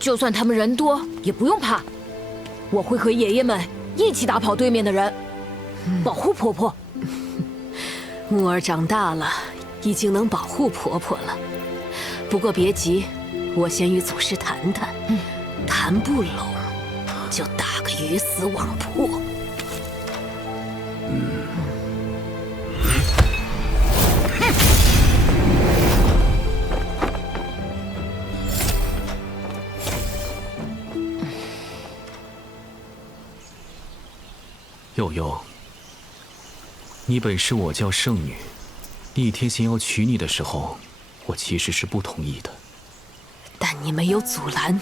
就算他们人多，也不用怕。我会和爷爷们一起打跑对面的人，保护婆婆。木儿长大了，已经能保护婆婆了。不过别急，我先与祖师谈谈，谈不拢，就打个鱼死网破。悠悠，你本是我教圣女，厉天行要娶你的时候，我其实是不同意的。但你没有阻拦。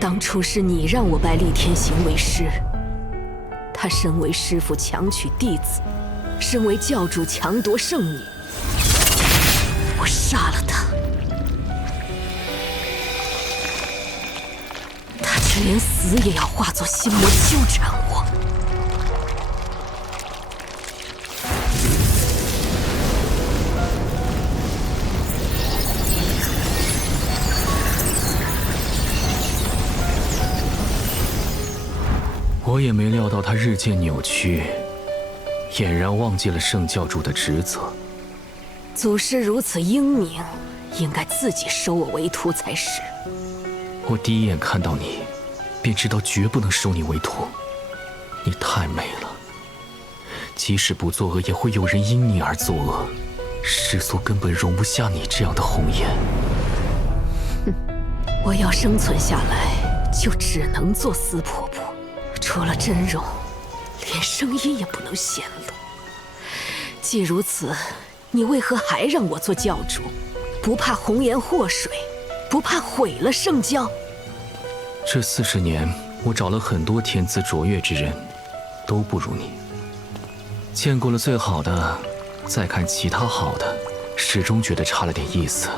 当初是你让我拜厉天行为师，他身为师父强娶弟子，身为教主强夺圣女，我杀了他。他却连死也要化作心魔纠缠我。我也没料到他日渐扭曲，俨然忘记了圣教主的职责。祖师如此英明，应该自己收我为徒才是。我第一眼看到你，便知道绝不能收你为徒。你太美了，即使不作恶，也会有人因你而作恶。世俗根本容不下你这样的红颜。哼，我要生存下来，就只能做死婆婆。除了真容，连声音也不能显露。既如此，你为何还让我做教主？不怕红颜祸水，不怕毁了圣教？这40年，我找了很多天资卓越之人，都不如你。见过了最好的，再看其他好的，始终觉得差了点意思。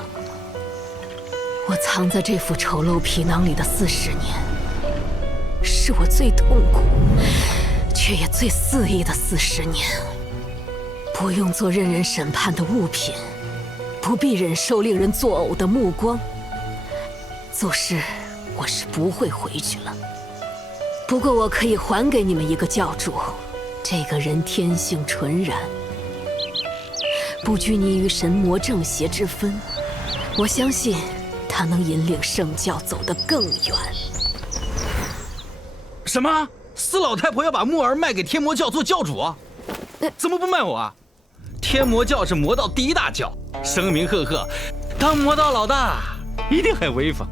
我藏在这副丑陋皮囊里的40年。是我最痛苦，却也最肆意的40年。不用做任人审判的物品，不必忍受令人作呕的目光。祖师，我是不会回去了。不过我可以还给你们一个教主，这个人天性纯然，不拘泥于神魔正邪之分。我相信他能引领圣教走得更远。什么？四老太婆要把木儿卖给天魔教做教主啊？怎么不卖我啊？天魔教是魔道第一大教，声名赫赫，当魔道老大一定很威风。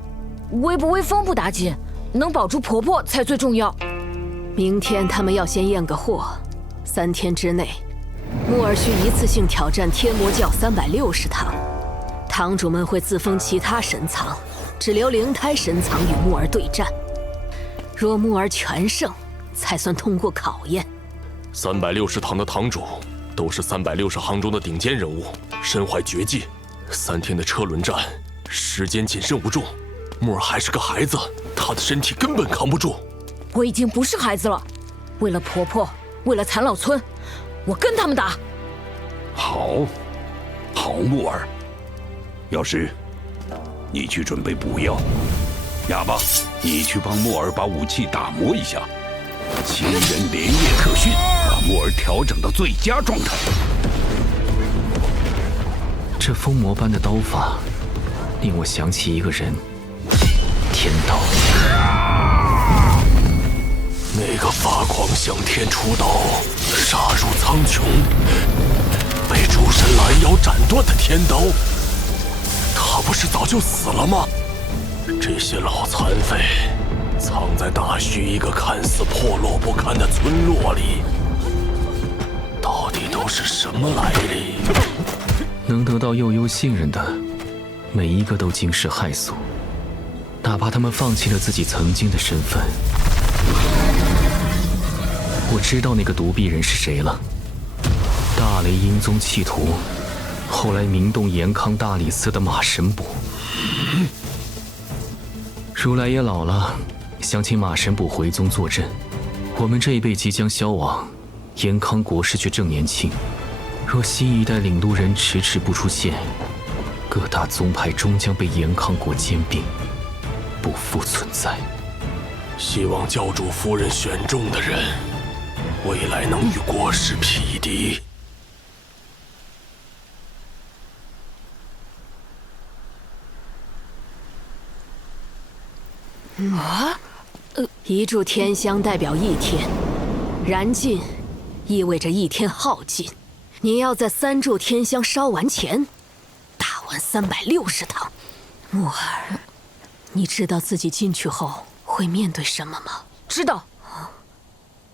威不威风不打紧，能保住婆婆才最重要。明天他们要先验个货，3天之内，木儿需一次性挑战天魔教360堂。堂主们会自封其他神藏，只留灵胎神藏与木儿对战。若木儿全胜，才算通过考验。360堂的堂主都是360行中的顶尖人物，身怀绝技。3天的车轮战，时间仅剩无重，木儿还是个孩子，她的身体根本扛不住。我已经不是孩子了，为了婆婆，为了残老村，我跟他们打。好，木儿，药师，你去准备补药。哑巴，你去帮木儿把武器打磨一下。7人连夜特训，把木儿调整到最佳状态。这疯魔般的刀法，令我想起一个人——天道。那个发狂向天出刀，杀入苍穹，被诸神拦腰斩断的天刀，他不是早就死了吗？这些老残废藏在大虚一个看似破落不堪的村落里，到底都是什么来历？能得到悠悠信任的，每一个都惊世骇俗，哪怕他们放弃了自己曾经的身份。我知道那个独臂人是谁了，大雷阴宗弃徒，后来名动延康大理寺的马神卜。如来也老了，想请马神卜回宗坐镇。我们这一辈即将消亡，延康国师却正年轻。若新一代领路人迟迟不出现，各大宗派终将被严康国兼并，不复存在。希望教主夫人选中的人，未来能与国师匹敌。一柱天香代表一天，燃尽意味着一天耗尽。你要在3柱天香烧完前打完360趟。木儿，你知道自己进去后会面对什么吗？知道，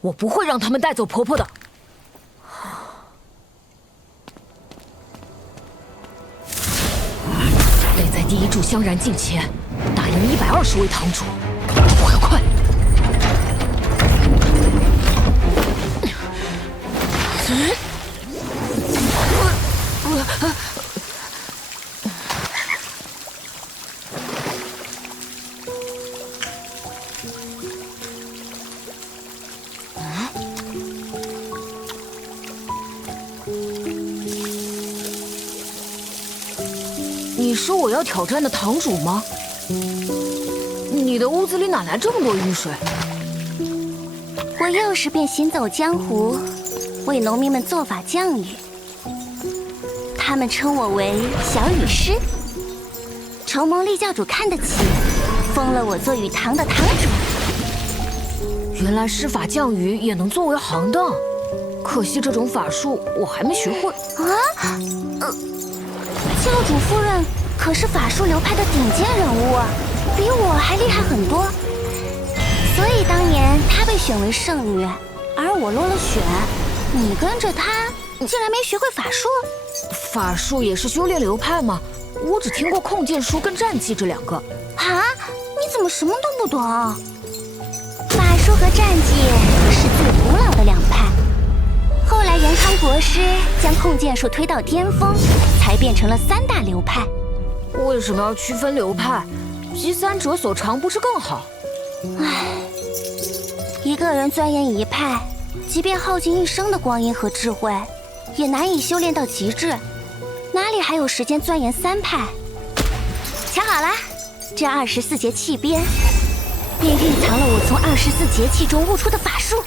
我不会让他们带走婆婆的。得在第1炷香燃尽前打赢120位堂主，快快！你说我要挑战的堂主吗？你的屋子里哪来这么多雨水？我幼时便行走江湖，为农民们做法降雨。他们称我为小雨师。承蒙厉教主看得起，封了我做雨堂的堂主。原来施法降雨也能作为行当，可惜这种法术我还没学会。啊，教主夫人可是法术流派的顶尖人物啊，比我还厉害很多。所以当年她被选为圣女，而我落了选。你跟着她，竟然没学会法术？法术也是修炼流派吗？我只听过控剑术跟战技这2个。啊，你怎么什么都不懂？法术和战技是最古老的2派，后来严康国师将控剑术推到巅峰，才变成了3大流派。为什么要区分流派？集3者所长不是更好？唉，一个人钻研一派，即便耗尽一生的光阴和智慧，也难以修炼到极致，哪里还有时间钻研3派？瞧好了，这24节气鞭便蕴藏了我从24节气中悟出的法术。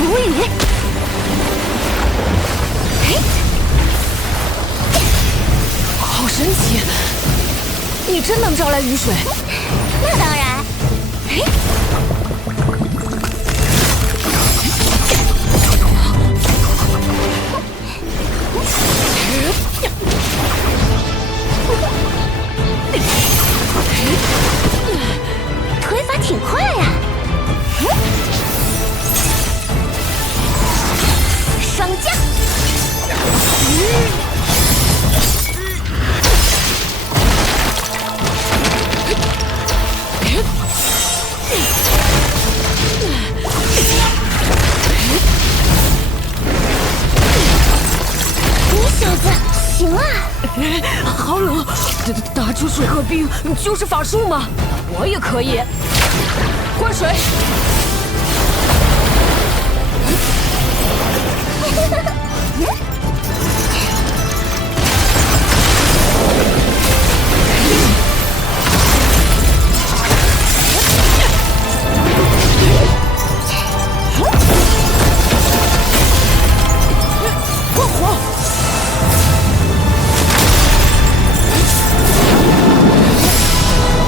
无语，好神奇！你真能招来雨水？那当然。推法挺快呀！双降。你小子行啊！好冷，打出水和冰就是法术吗？我也可以。灌水。过火。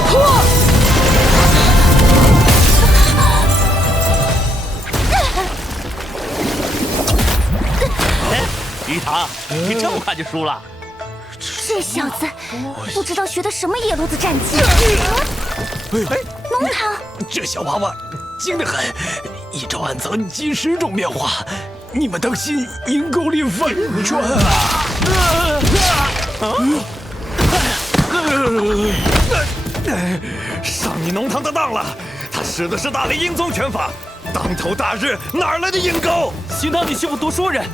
破。鱼塘，你这么快就输了？这小子不知道学的什么野路子战技。哎，龙堂，这小娃娃精得很，一招暗藏几十种变化，你们当心阴沟里反转上你浓堂的当了，他使的是大雷阴宗拳法，当头大日哪来的阴沟？行当你师傅读书人，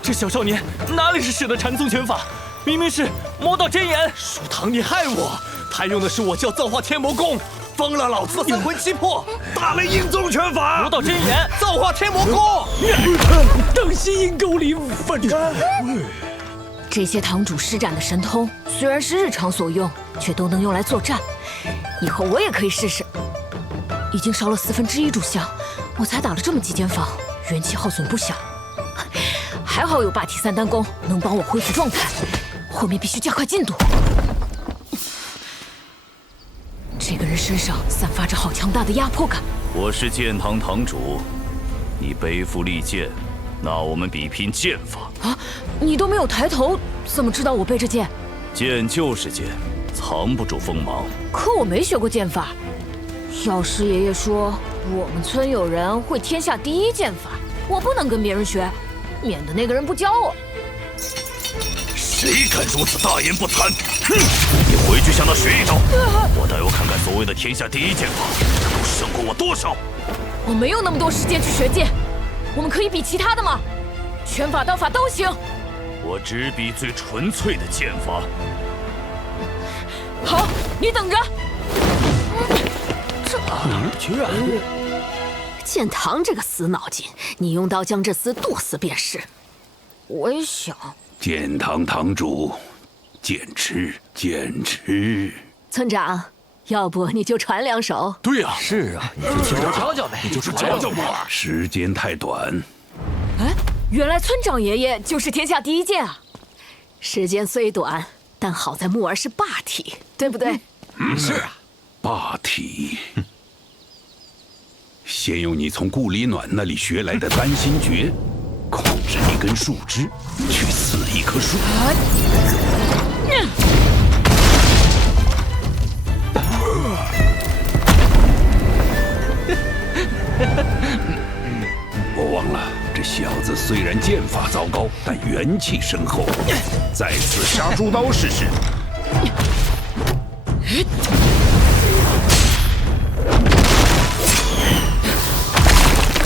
这小少年哪里是使的禅宗拳法，明明是魔道真言。书堂，你害我！他用的是我教造化天魔功，封了老子的三魂七魄。大雷阴宗拳法，魔道真言，造化天魔功，当心阴沟里反转。这些堂主施展的神通，虽然是日常所用，却都能用来作战。以后我也可以试试。已经烧了1/4炷香，我才打了这么几间房，元气耗损不小。还好有霸体3丹功能帮我恢复状态，后面必须加快进度。这个人身上散发着好强大的压迫感。我是剑堂堂主，你背负利剑，那我们比拼剑法。啊，你都没有抬头，怎么知道我背着剑？剑就是剑，藏不住锋芒。可我没学过剑法。药师爷爷说我们村有人会天下第一剑法，我不能跟别人学，免得那个人不教我。谁敢如此大言不惭？哼！你回去向他学一招，我倒要看看所谓的天下第一剑法，能胜过我多少。我没有那么多时间去学剑，我们可以比其他的吗？拳法、刀法都行。我只比最纯粹的剑法。好，你等着。哪儿去啊？剑堂这个死脑筋，你用刀将这厮剁死便是。我也想。剑堂堂主，剑痴，剑痴。村长，要不你就传2手？对呀，是啊，你就教教呗，你就是教教我。时间太短。哎，原来村长爷爷就是天下第一剑啊！时间虽短，但好在木儿是霸体，对不对？是啊，霸体。先用你从顾里暖那里学来的丹心诀，控制一根树枝，去刺一棵树。我忘了，这小子虽然剑法糟糕，但元气深厚。再次杀猪刀试试。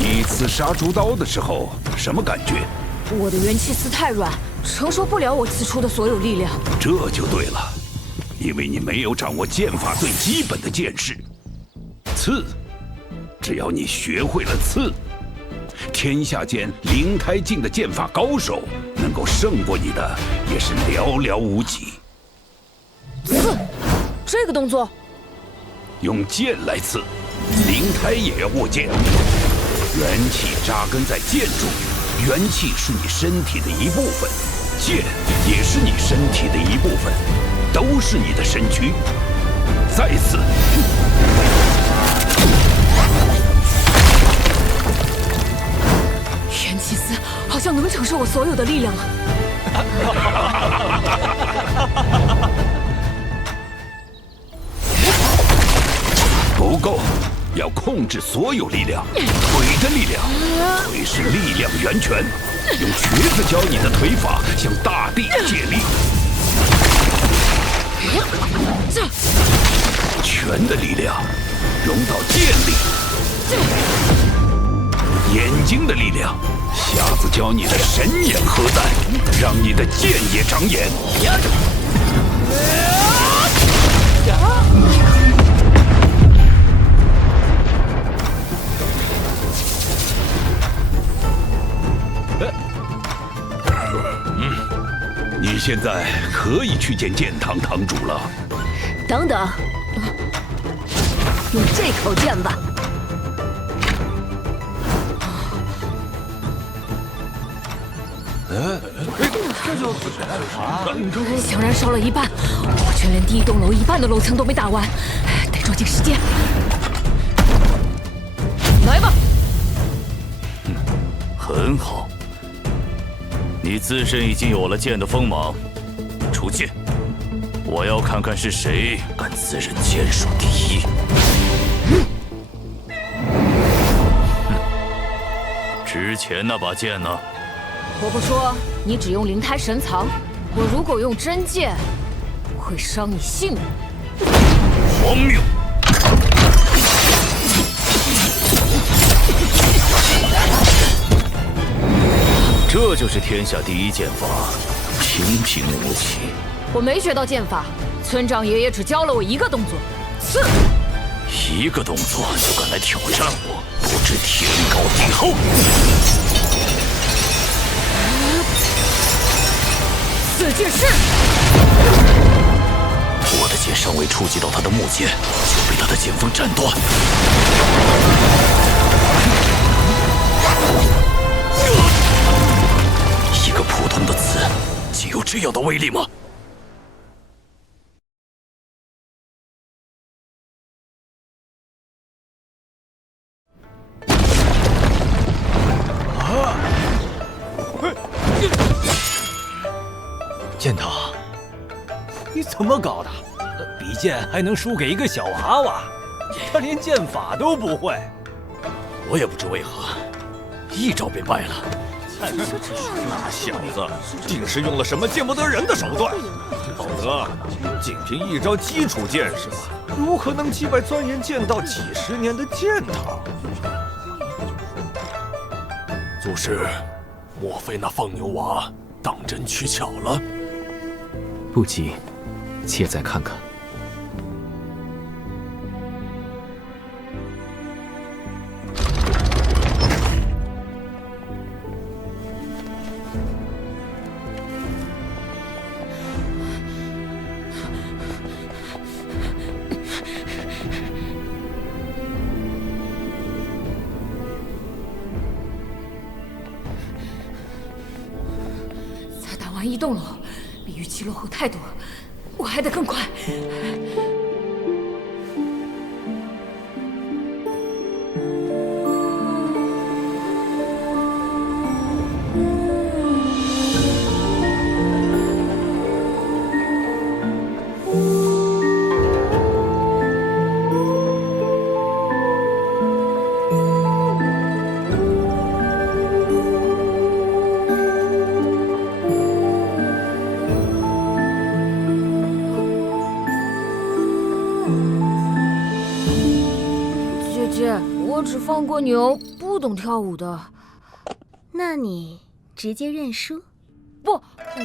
你刺杀猪刀的时候什么感觉？我的元气丝太软，承受不了我刺出的所有力量。这就对了，因为你没有掌握剑法最基本的剑式。刺，只要你学会了刺，天下间灵胎境的剑法高手能够胜过你的也是寥寥无几。刺，这个动作，用剑来刺，灵胎也要握剑。元气扎根在剑中，元气是你身体的一部分，剑也是你身体的一部分，都是你的身躯。再次，元气丝好像能承受我所有的力量啊！不够，要控制所有力量。腿的力量，腿是力量源泉，用瘸子教你的腿法向大地借力。拳的力量融到剑里，眼睛的力量，瞎子教你的神眼何在，让你的剑也长眼。你现在可以去见剑堂堂主了。等等，用这口剑吧。香燃烧了一半，我却连第一栋楼一半的楼层都没打完，得抓紧时间。来吧。很好，你自身已经有了剑的锋芒，出剑！我要看看是谁敢自认剑术第一。之前那把剑呢？婆婆说你只用灵胎神藏，我如果用真剑，会伤你性命。荒谬！这就是天下第一剑法，平平无奇。我没学到剑法，村长爷爷只教了我一个动作，刺。一个动作就敢来挑战我，不知天高地厚！此剑是。我的剑尚未触及到他的木剑，就被他的剑锋斩断。一个普通的刺，竟有这样的威力吗？剑头，你怎么搞的？比剑还能输给一个小娃娃？他连剑法都不会。我也不知为何，一招便败了。那小子定是用了什么见不得人的手段，否则仅凭一招基础剑士，如何能击败钻研剑道几10年的剑堂？祖师，莫非那放牛娃当真取巧了？不急，且再看看。才打完一栋楼，比预期落后太多，我还得更快。我只放过牛，不懂跳舞的。那你直接认输？不，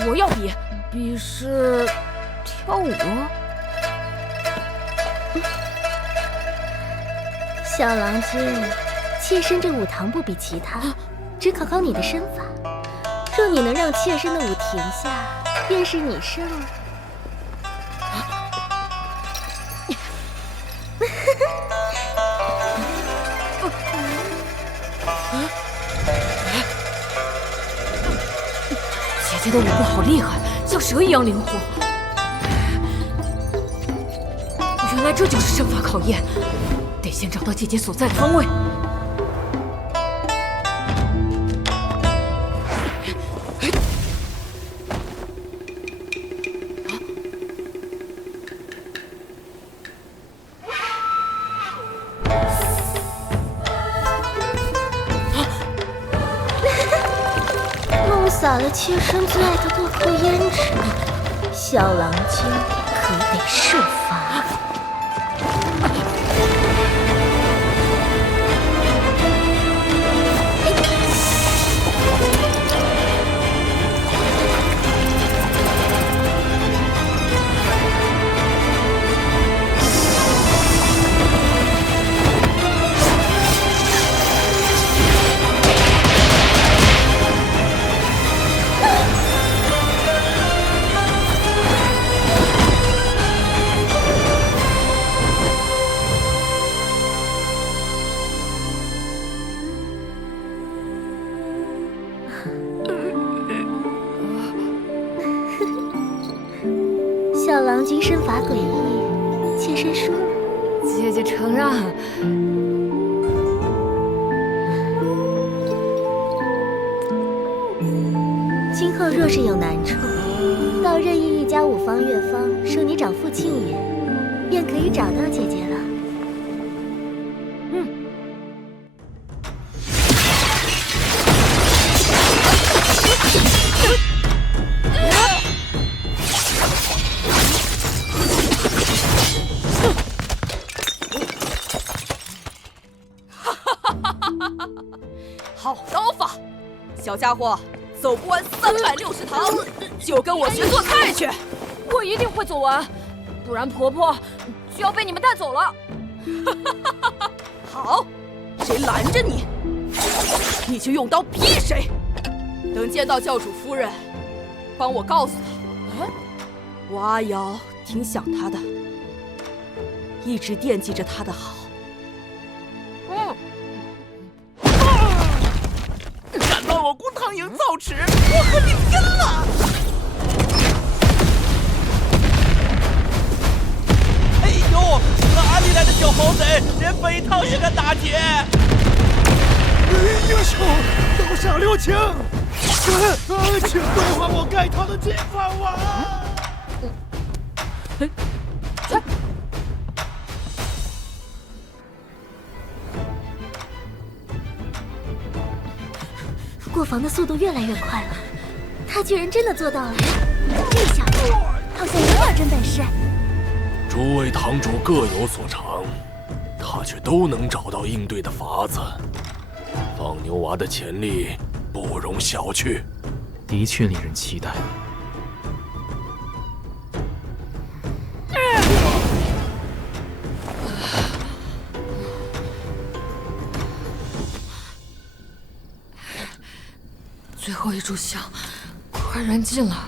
我要比，比是跳舞。小郎君，妾身这舞堂不比其他，只考考你的身法。若你能让妾身的舞停下，便是你胜了。姐姐的舞步好厉害，像蛇一样灵活。原来这就是身法考验，得先找到姐姐所在的方位。撒了妾身最爱的豆蔻胭脂，小郎君可得设法。小郎君身法诡异，妾身输了。姐姐承让。今后若是有难处，到任意一家五方乐坊收你长父庆爷，便可以找到姐姐了。小家伙，走不完360堂，就跟我学做菜去。我一定会走完，不然婆婆就要被你们带走了。好，谁拦着你，你就用刀劈谁。等见到教主夫人，帮我告诉她，我阿瑶挺想她的，一直惦记着她的好。敢乱我姑汤营造耻，我和你拼了！哎呦，哪里来的小猴崽，连北堂也敢打劫？英雄都想留情，请归还我该逃的金饭碗！过防的速度越来越快了，他居然真的做到了！这小子好像有点真本事。诸位堂主各有所长，他却都能找到应对的法子。放牛娃的潜力不容小觑，的确令人期待。最后一炷香快燃尽了。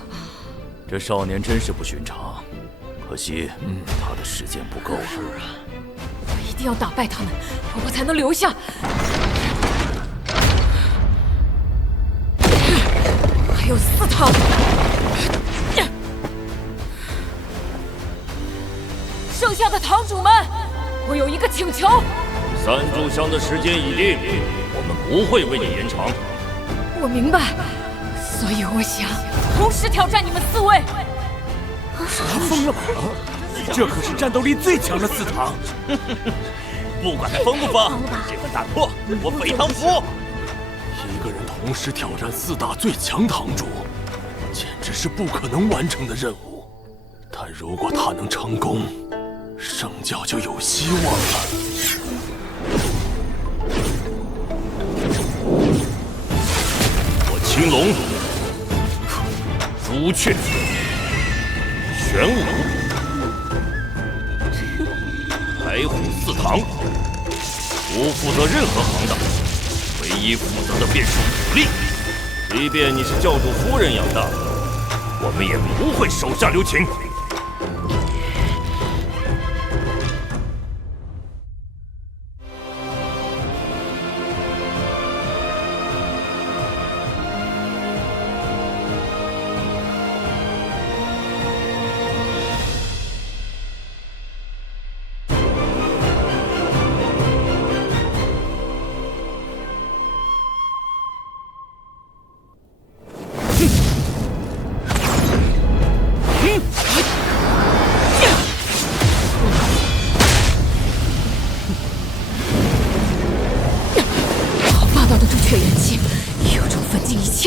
这少年真是不寻常，可惜，他的时间不够了。是啊，我一定要打败他们，婆婆才能留下。还有4堂。剩下的堂主们，我有一个请求。3炷香的时间已定，我们不会为你延长。我明白，所以我想同时挑战你们4位。他疯了吧？这可是战斗力最强的4堂。不管他疯不疯，这份打破我北堂服。一个人同时挑战4大最强堂主，简直是不可能完成的任务。但如果他能成功，圣教就有希望了。青龙、朱雀、玄武、白虎4堂，不负责任何行当，唯一负责的便是武力。即便你是教主夫人养大，我们也不会手下留情。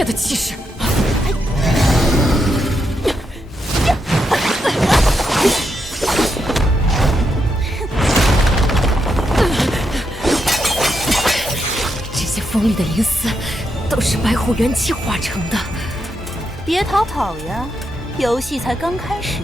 的气势。这些锋利的银丝都是白虎元气化成的。别逃跑呀，游戏才刚开始。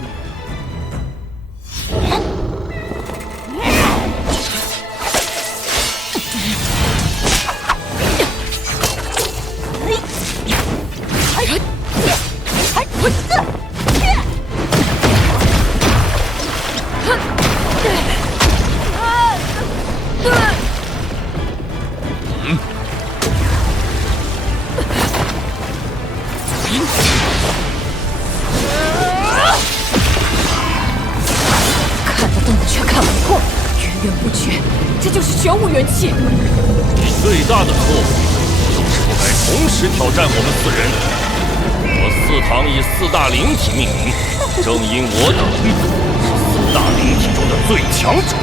看得动的却看不破，源源不绝，这就是玄武元气。你最大的错误就是不该同时挑战我们4人。我4堂以4大灵体命名，正因我等是4大灵体中的最强者。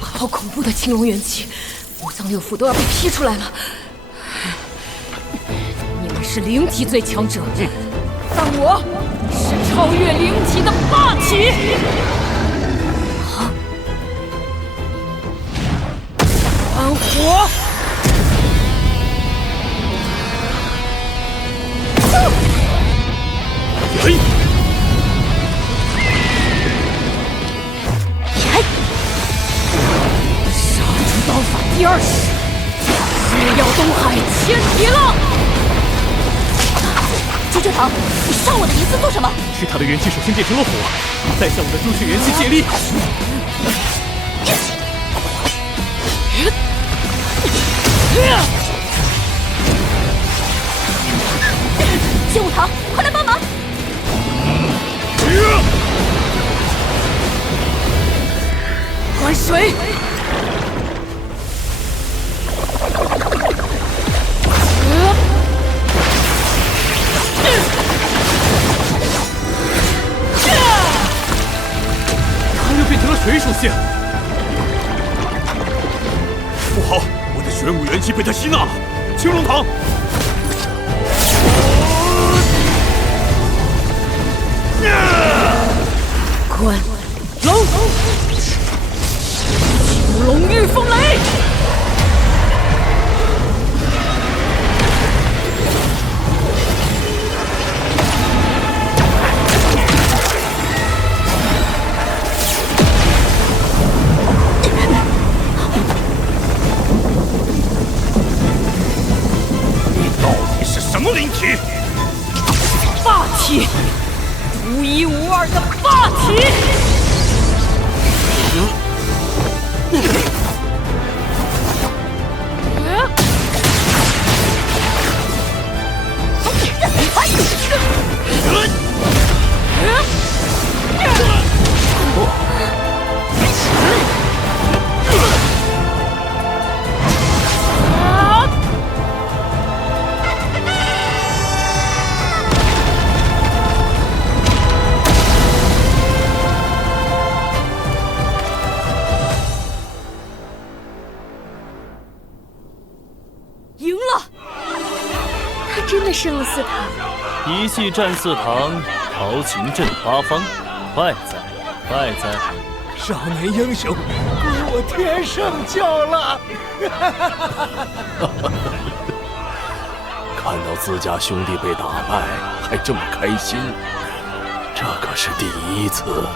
好恐怖的青龙元气，5脏6腑都要被劈出来了。你们是灵体最强者，但我是超越灵体的霸体。20，日耀东海千体浪。朱雀堂，你上我的银丝做什么？是他的元气首先变成了火，再向我的朱雀元气借力。剑武堂，快来帮忙！关水！他又变成了水属性。不好，我的玄武元气被他吸纳了。青龙堂，关龙，龙御风雷。什么灵体？霸体，独一无二的霸体。赢了！他真的胜了4堂。一骑战4堂，豪情震8方，快哉，快哉！少年英雄，归我天圣教了！看到自家兄弟被打败，还这么开心，这可是第一次。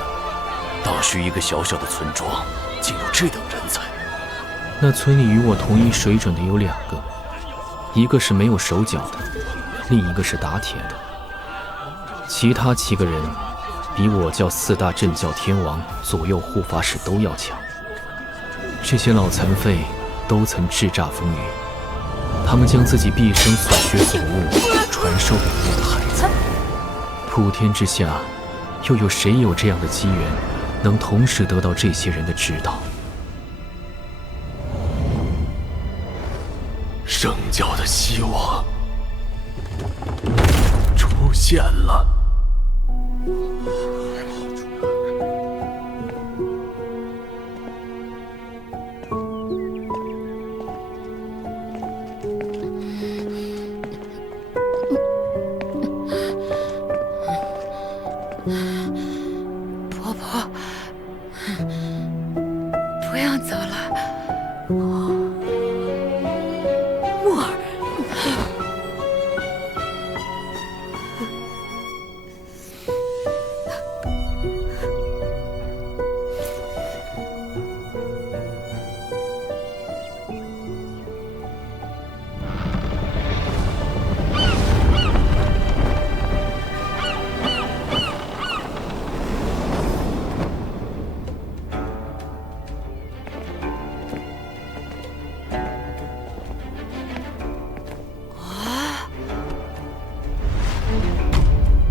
大徐一个小小的村庄，竟有这等人才。那村里与我同一水准的有2个，一个是没有手脚的，另一个是打铁的。其他7个人比我教4大镇教天王左右护法使都要强。这些老残废都曾叱咤风云，他们将自己毕生所学所悟传授给我的孩子。普天之下，又有谁有这样的机缘，能同时得到这些人的指导？圣教的希望出现了。婆婆，不要走了。木儿，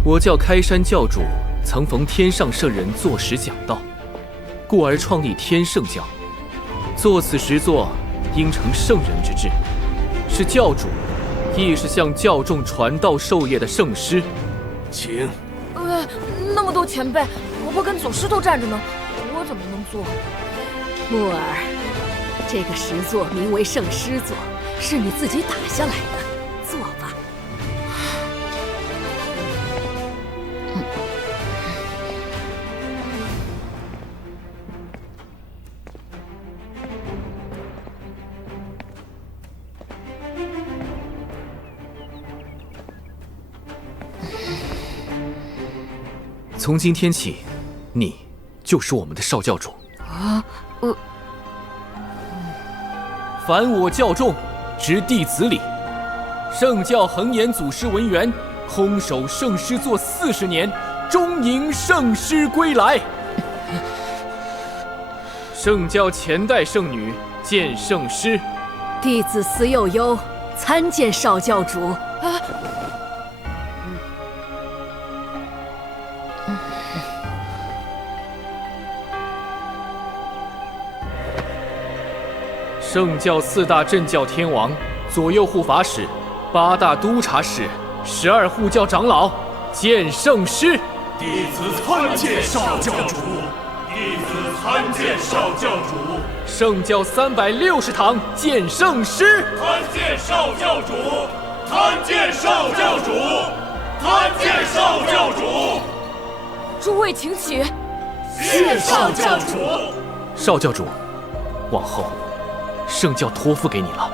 我教开山教主曾逢天上圣人坐时讲道，故而创立天圣教。作此实作，应承圣人之志，是教主，亦是向教众传道授业的圣师。请。那么多前辈，婆婆跟祖师都站着呢，我怎么能做？木儿，这个实作名为圣师作，是你自己打下来的，做吧。从今天起，你就是我们的少教主。啊，凡我教众之弟子礼，圣教恒言祖师文员空守圣师座40年，终迎圣师归来。圣教前代圣女见圣师，弟子司佑悠参见少教主。圣教4大镇教天王、左右护法使、8大督察使、12护教长老见圣师。弟子参见少教主。弟子参见少教主。圣教360堂见圣师。参见少教主。参见少教主。参见少教主。诸位请起。谢少教主。少教主，往后圣教托付给你了。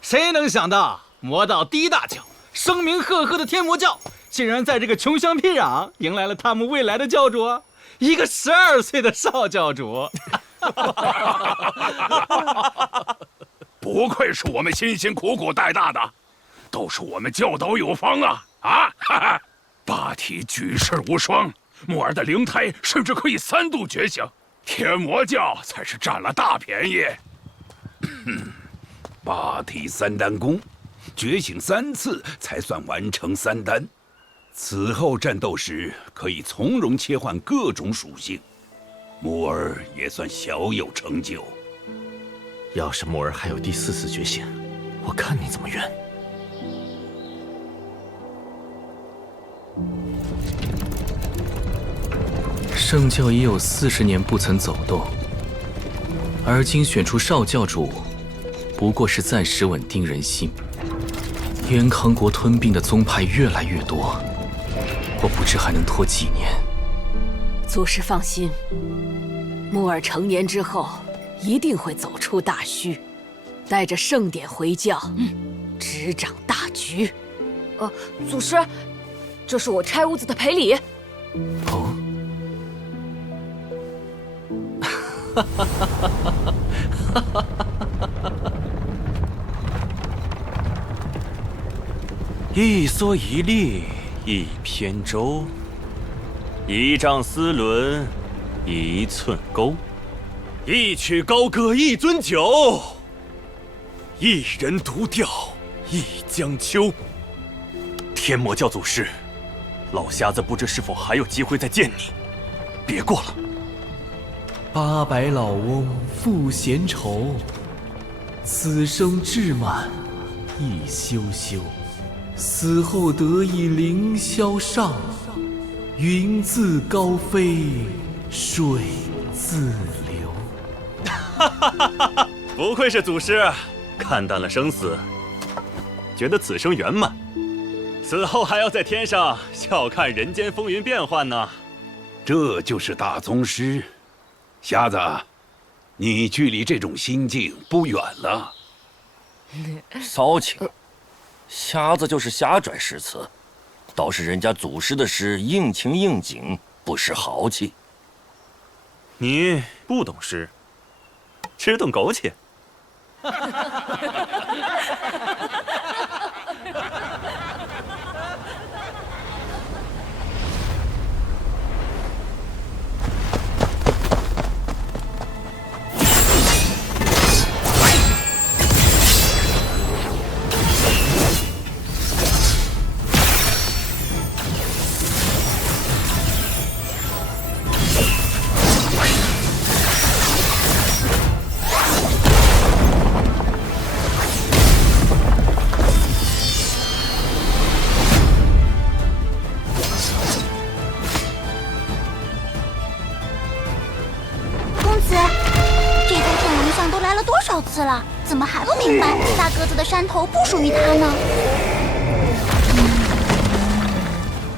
谁能想到魔道第一大教，声名赫赫的天魔教，竟然在这个穷乡僻壤迎来了他们未来的教主，一个12岁的少教主。不愧是我们辛辛苦苦带大的，都是我们教导有方啊！霸体举世无双，木儿的灵胎甚至可以3度觉醒，天魔教才是占了大便宜。霸体3丹功，觉醒3次才算完成3丹。此后战斗时可以从容切换各种属性，木儿也算小有成就。要是木儿还有第4次觉醒，我看你怎么圆。圣教已有40年不曾走动，而今选出少教主，不过是暂时稳定人心。元康国吞并的宗派越来越多，我不知还能拖几年。祖师放心，木儿成年之后一定会走出大虚，带着圣典回教，执掌大局。祖师，这是我拆屋子的赔礼。哦。一蓑一笠一扁舟，一丈丝纶一寸钩，一曲高歌一樽酒，一人独钓一江秋。天魔教祖师，老瞎子不知是否还有机会再见你，别过了。800老翁负闲愁，此生志满一休休。死后得以凌霄上，云自高飞，水自流。不愧是祖师，看淡了生死，觉得此生圆满，死后还要在天上笑看人间风云变幻呢。这就是大宗师。瞎子，你距离这种心境不远了。骚情，瞎子就是瞎拽诗词，倒是人家祖师的诗应情应景，不失豪气。你不懂诗，只懂苟且。次了，怎么还不明白大个子的山头不属于他呢？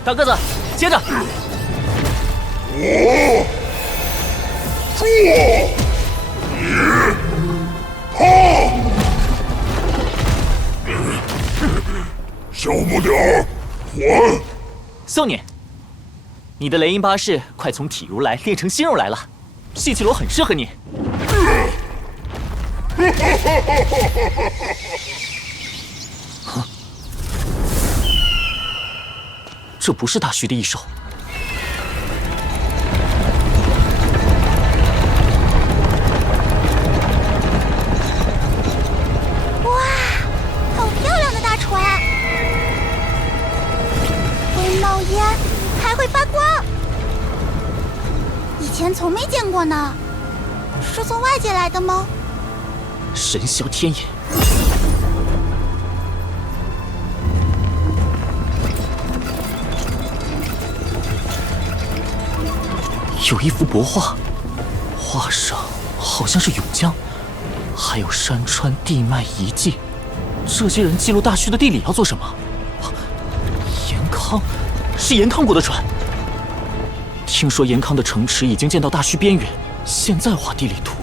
大个子，接着！我做你怕？小不点儿，还！送你。你的雷音巴士快从体如来练成心肉来了，细气罗很适合你。这不是大虚的异兽。哇，好漂亮的大船！会冒烟，还会发光，以前从没见过呢。是从外界来的吗？神霄天眼。有一幅帛画，画上好像是永江，还有山川地脉遗迹。这些人记录大虚的地理要做什么？严康，是严康国的船。听说严康的城池已经建到大虚边缘，现在画地理图，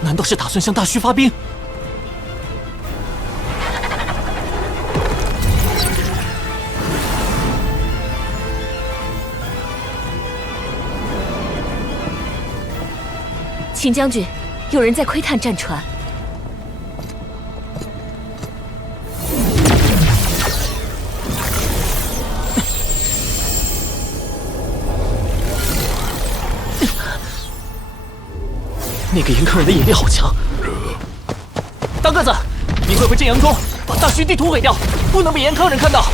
难道是打算向大虚发兵？秦将军，有人在窥探战船。那个严康人的眼力好强。大个子，你会回镇阳宫，把大虚地图毁掉，不能被严康人看到。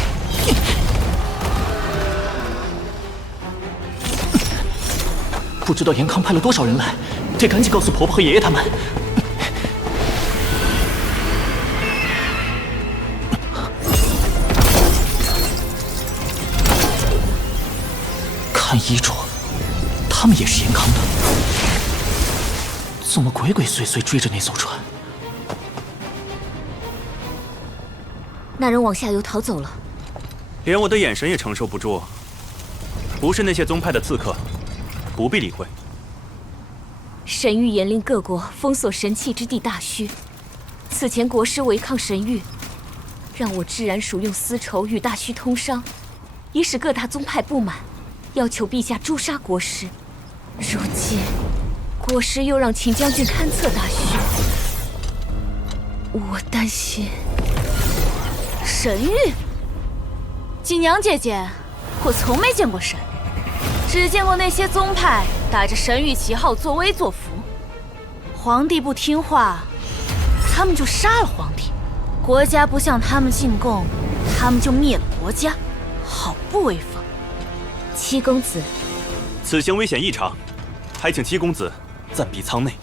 不知道严康派了多少人来，得赶紧告诉婆婆和爷爷他们。看衣着，他们也是严康的，怎么鬼鬼祟祟追着那艘船？那人往下游逃走了，连我的眼神也承受不住。不是那些宗派的刺客。不必理会。神谕严令各国封锁神器之地大虚。此前国师违抗神谕，让我自然属用丝绸与大虚通商，以使各大宗派不满，要求陛下诛杀国师。如今国师又让秦将军勘测大虚，我担心。神谕？锦娘姐姐，我从没见过神。只见过那些宗派打着神谕旗号作威作福，皇帝不听话，他们就杀了皇帝；国家不向他们进贡，他们就灭了国家，好不威风。七公子，此行危险异常，还请七公子暂避舱内。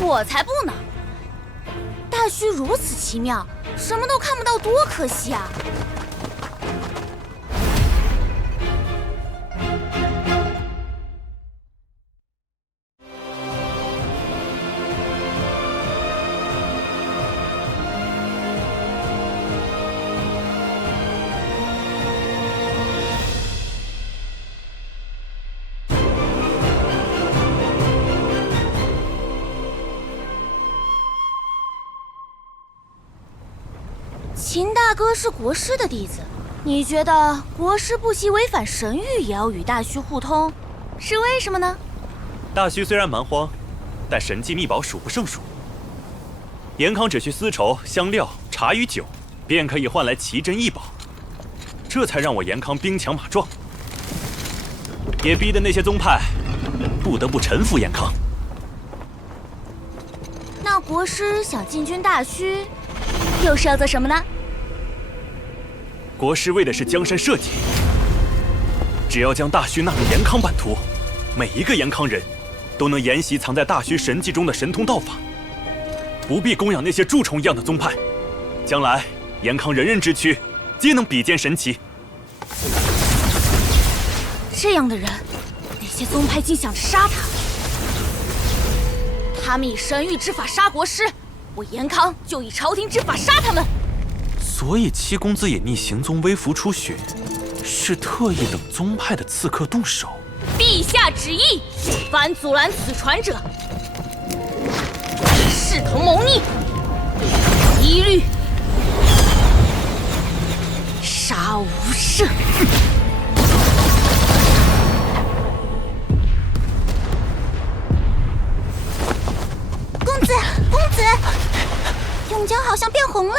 我才不呢！大虚如此奇妙，什么都看不到，多可惜啊！秦大哥是国师的弟子，你觉得国师不惜违反神谕也要与大虚互通，是为什么呢？大虚虽然蛮荒，但神迹秘宝数不胜数。严康只需丝绸、香料、茶与酒，便可以换来奇珍异宝，这才让我严康兵强马壮，也逼得那些宗派不得不臣服严康。那国师想进军大虚，又是要做什么呢？国师为的是江山社稷，只要将大虚纳入严康版图，每一个严康人都能研习藏在大虚神迹中的神通道法，不必供养那些蛀虫一样的宗派。将来严康人人之躯皆能比肩神奇。这样的人，那些宗派竟想着杀他，他们以神谕之法杀国师，我严康就以朝廷之法杀他们。所以七公子也逆行宗微服出巡，是特意等宗派的刺客动手。陛下旨意，凡阻拦此传者，视同谋逆，一律杀无赦。公子，公子，永江好像变红了。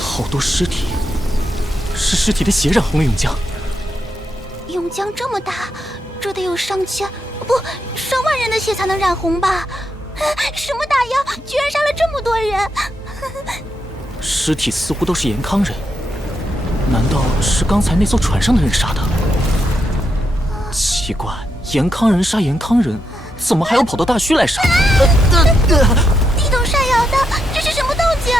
好多尸体，是尸体的血染红了永江。永江这么大，这得有上千，不，上万人的血才能染红吧？什么大妖，居然杀了这么多人！尸体似乎都是延康人，难道是刚才那艘船上的人杀的？奇怪，延康人杀延康人，怎么还要跑到大虚来杀？地动山摇的，这是什么动静？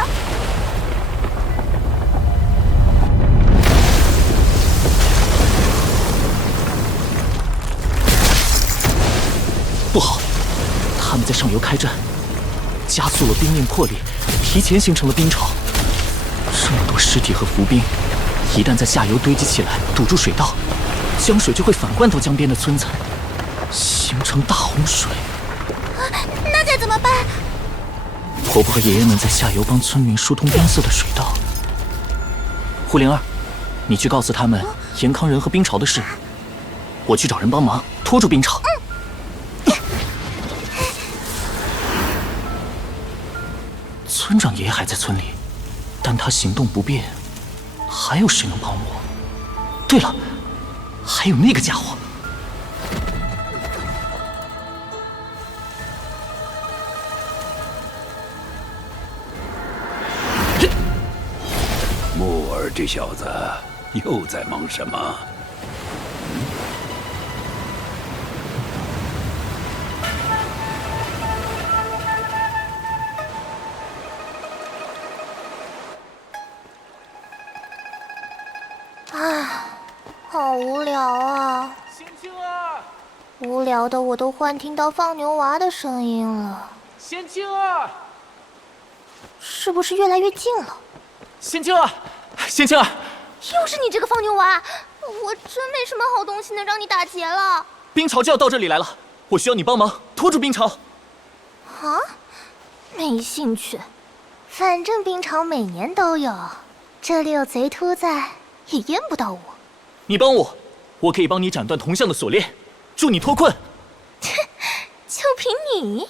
不好，他们在上游开战，加速了冰面破裂，提前形成了冰潮。这么多尸体和伏兵，一旦在下游堆积起来，堵住水道，江水就会反灌到江边的村子，形成大洪水。那该怎么办？婆婆和爷爷们在下游帮村民疏通边塞的水道。胡灵儿，你去告诉他们延康人和冰潮的事，我去找人帮忙拖住冰潮。村长爷爷还在村里，但他行动不便，还有谁能帮我？对了，还有那个家伙。木耳这小子又在忙什么？好无聊啊！仙青儿，无聊的我都幻听到放牛娃的声音了。仙青儿，是不是越来越近了？仙青儿，仙青儿，又是你这个放牛娃！我真没什么好东西能让你打劫了。冰潮就要到这里来了，我需要你帮忙拖住冰潮。啊？没兴趣，反正冰潮每年都有，这里有贼秃在，也淹不到我。你帮我，我可以帮你斩断铜像的锁链，助你脱困。就凭你？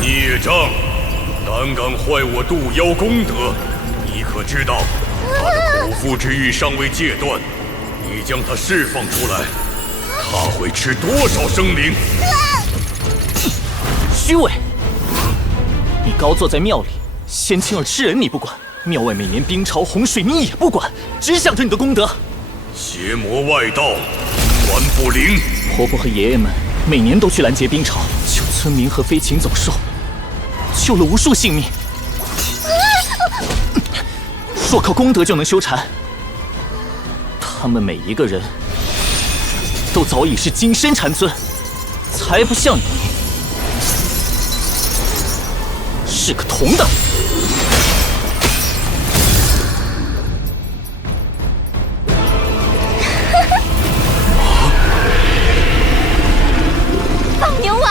孽障，胆敢坏我渡妖功德，你可知道他的剖腹之欲尚未戒断，你将他释放出来，他会吃多少生灵？虚伪！你高坐在庙里，仙青儿吃人你不管，庙外每年冰潮洪水你也不管，只想着你的功德。邪魔外道，冥顽不灵。婆婆和爷爷们每年都去拦截冰潮，救村民和飞禽走兽，救了无数性命。说靠功德就能修禅，他们每一个人都早已是金身禅尊，才不像你是个铜的。放牛娃，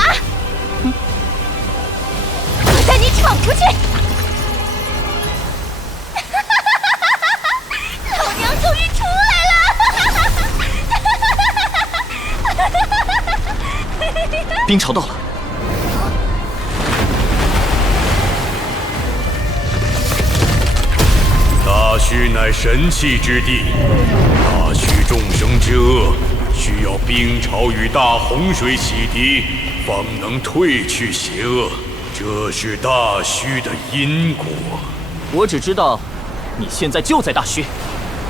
我带你闯出去！老娘终于出来了！冰潮到了。大虚乃神器之地，大虚众生之恶，需要冰潮与大洪水洗涤，方能退去邪恶。这是大虚的因果。我只知道，你现在就在大虚，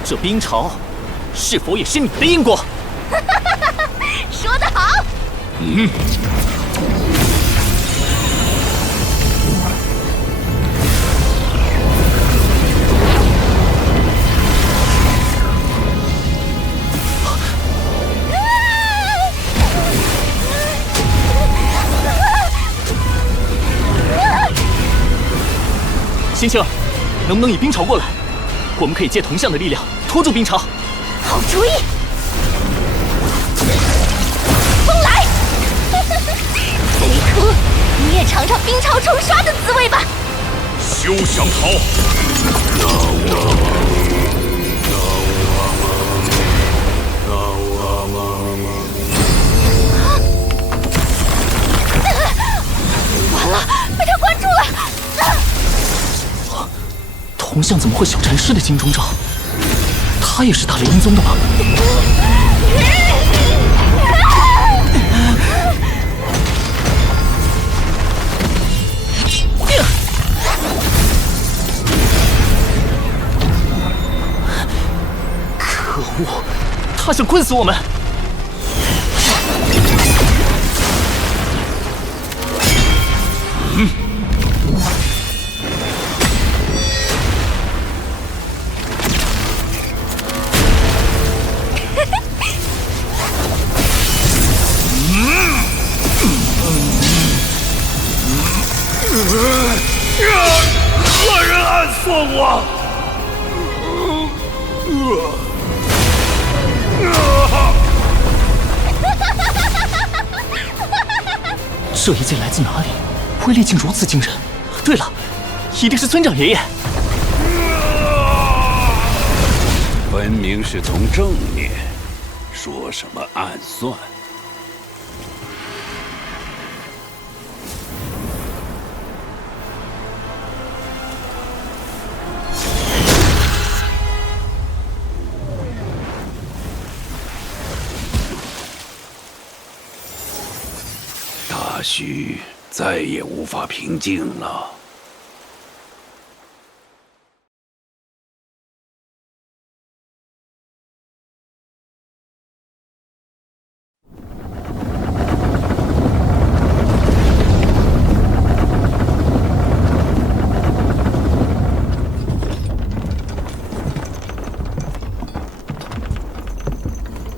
这冰潮是否也是你的因果？说得好。仙青儿，能不能以冰潮过来？我们可以借铜像的力量拖住冰潮。好主意。风来！贼秃，你也尝尝冰潮冲刷的滋味吧。休想逃！完了，被他关住了！铜像怎么会小禅师的金钟罩？他也是大雷音宗的吗？可恶，他想困死我们！恶人暗算我！这一剑来自哪里？威力竟如此惊人！对了，一定是村长爷爷。分明是从正面，说什么暗算？大虚再也无法平静了。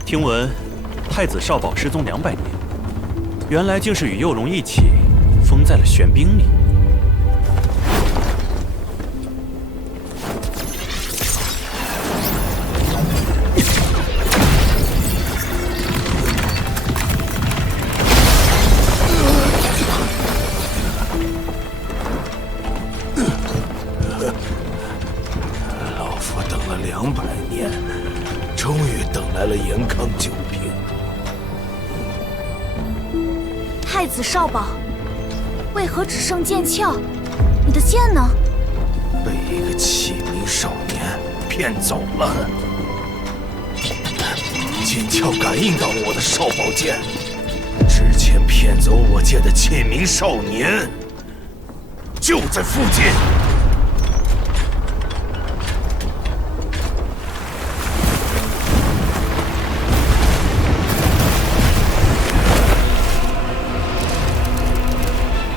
听闻太子少保失踪200年，原来竟是与幼龙一起封在了玄冰里。老夫等了200年，终于等来了延康救兵。太子少保，为何只剩剑鞘？你的剑呢？被一个弃民少年骗走了。剑鞘感应到了我的少保剑，之前骗走我剑的弃民少年就在附近。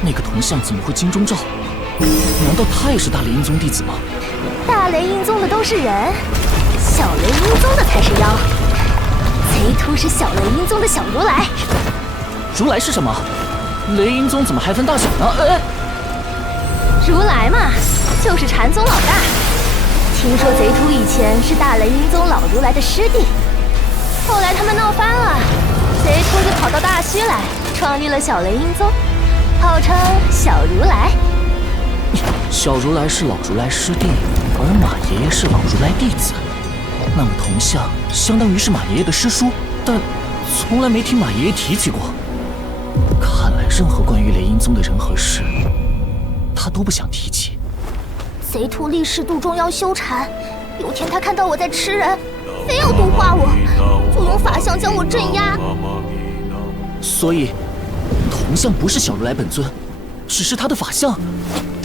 那个铜像怎么会金钟罩？难道他也是大雷音宗弟子吗？大雷音宗的都是人，小雷音宗的才是妖。贼秃是小雷音宗的小如来。如来是什么？雷音宗怎么还分大小呢？哎，如来嘛，就是禅宗老大。听说贼秃以前是大雷音宗老如来的师弟，后来他们闹翻了，贼秃就跑到大虚来，创立了小雷音宗。号称小如来。小如来是老如来师弟，而马爷爷是老如来弟子。那么铜像相当于是马爷爷的师叔，但从来没听马爷爷提起过。看来任何关于雷音宗的人和事，他都不想提起。贼秃立誓度众妖修禅，有天他看到我在吃人，非要度化我，就用法相将我镇压。所以铜像不是小如来本尊，只是他的法相。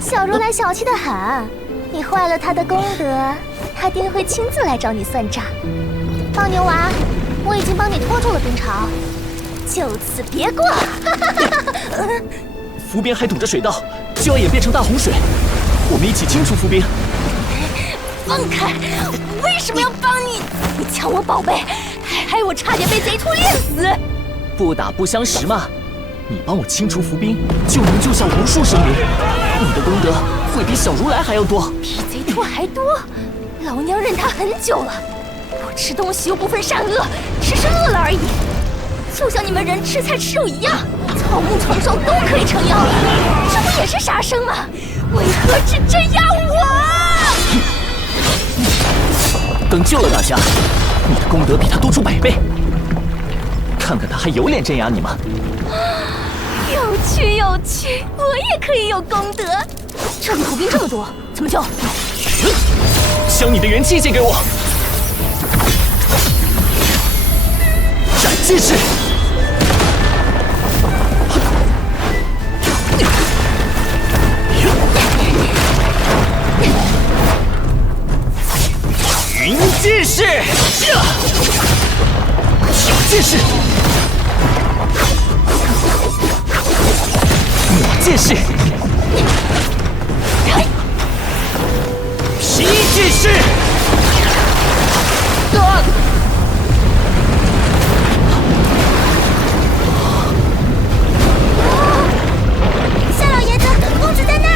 小如来小气得很，你坏了他的功德，他定会亲自来找你算账。放牛娃，我已经帮你拖住了冰潮，就此别过。浮边还堵着水道，就要演变成大洪水，我们一起清除浮边。放开！为什么要帮你？你抢我宝贝，害我差点被贼秃练死。不打不相识嘛。你帮我清除伏兵，就能救下无数生灵，你的功德会比小如来还要多，比贼兔还多。老娘认他很久了，我吃东西又不分善恶，只是饿了而已。就像你们人吃菜吃肉一样，草木虫兽都可以成妖，这不也是杀生吗？为何只镇压我？等救了大家，你的功德比他多出100倍。看看他还有脸镇压你吗？有趣有趣，我也可以有功德。这里伏兵这么多，怎么救？将你的元气借给我。斩剑式。云剑式。挑剑式。抹剑式。劈剑式。夏老爷子，公子在那儿。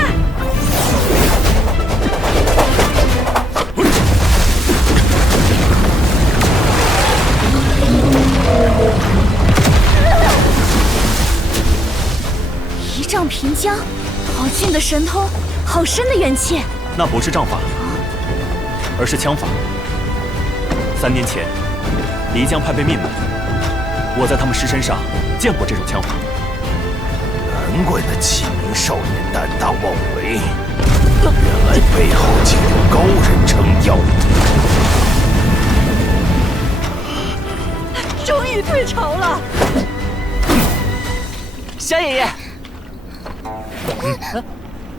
一丈平江，好俊的神通，好深的元气。那不是杖法，而是枪法。3年前，漓江派被灭门，我在他们尸身上见过这种枪法。难怪那7名少年胆大妄为，原来背后竟有高人撑腰。终于退潮了。夏爷爷。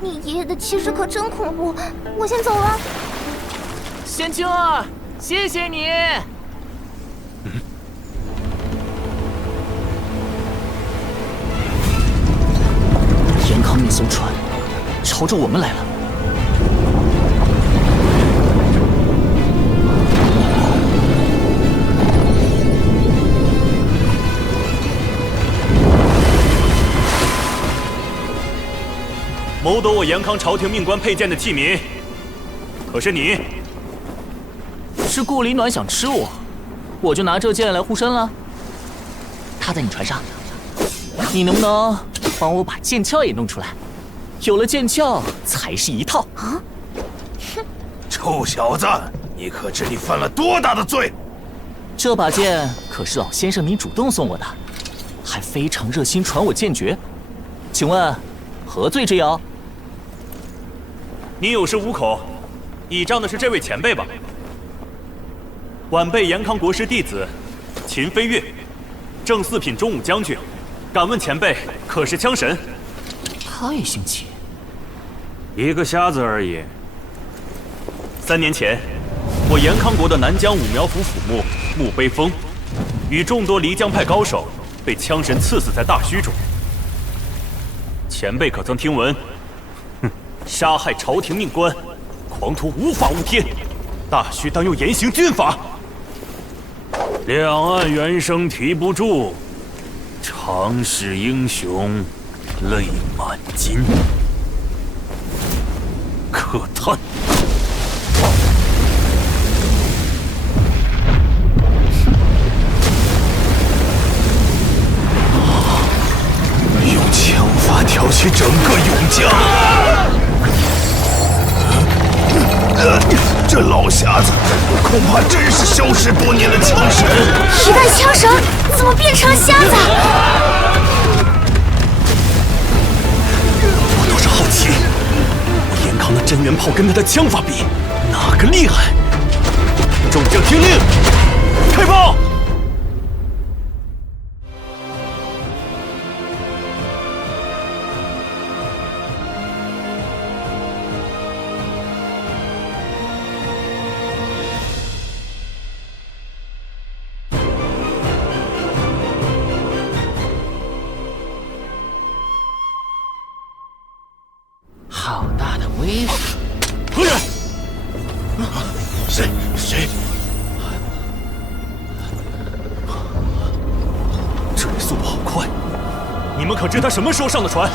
你爷爷的气势可真恐怖，我先走了。仙秋儿，谢谢你。严康那艘船朝着我们来了。谋夺我严康朝廷命官佩剑的器皿，可是你？是顾里暖想吃我，我就拿这剑来护身了。他在你船上，你能不能帮我把剑鞘也弄出来？有了剑鞘才是一套啊！臭小子，你可知你犯了多大的罪？这把剑可是老先生你主动送我的，还非常热心传我剑诀，请问何罪之有？你有恃无恐，倚仗的是这位前辈吧？晚辈严康国师弟子秦飞跃，正4品中武将军，敢问前辈可是枪神？太新奇，一个瞎子而已。3年前，我严康国的南疆武苗府府墓墓碑峰，与众多漓江派高手被枪神刺死在大墟中。前辈可曾听闻？杀害朝廷命官，狂徒无法无天，大须当用严刑峻法。两岸猿声啼不住，常使英雄泪满襟。可叹。用枪法挑起整个永江。这老匣子恐怕真是消失多年的枪神。一代枪神怎么变成了瞎子？我倒是好奇，我严康的真元炮跟他的枪法比，哪个厉害？众将听令，开炮！好大的威势！何人？谁？这人速度好快，你们可知他什么时候上的船？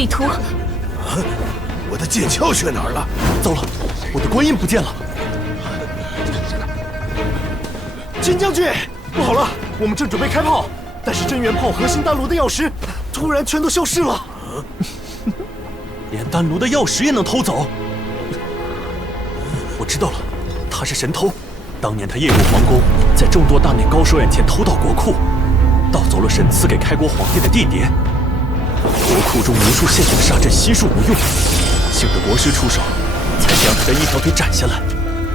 里图。我的剑鞘去哪儿了？糟了，我的观音不见了。金将军，不好了，我们正准备开炮，但是真元炮核心丹炉的钥匙突然全都消失了。连丹炉的钥匙也能偷走？我知道了，他是神偷。当年他夜入皇宫，在众多大内高手眼前偷盗国库，盗走了神赐给开国皇帝的地碟。国库中无数陷阱杀阵悉数无用，幸得国师出手，才将他的一条腿斩下来。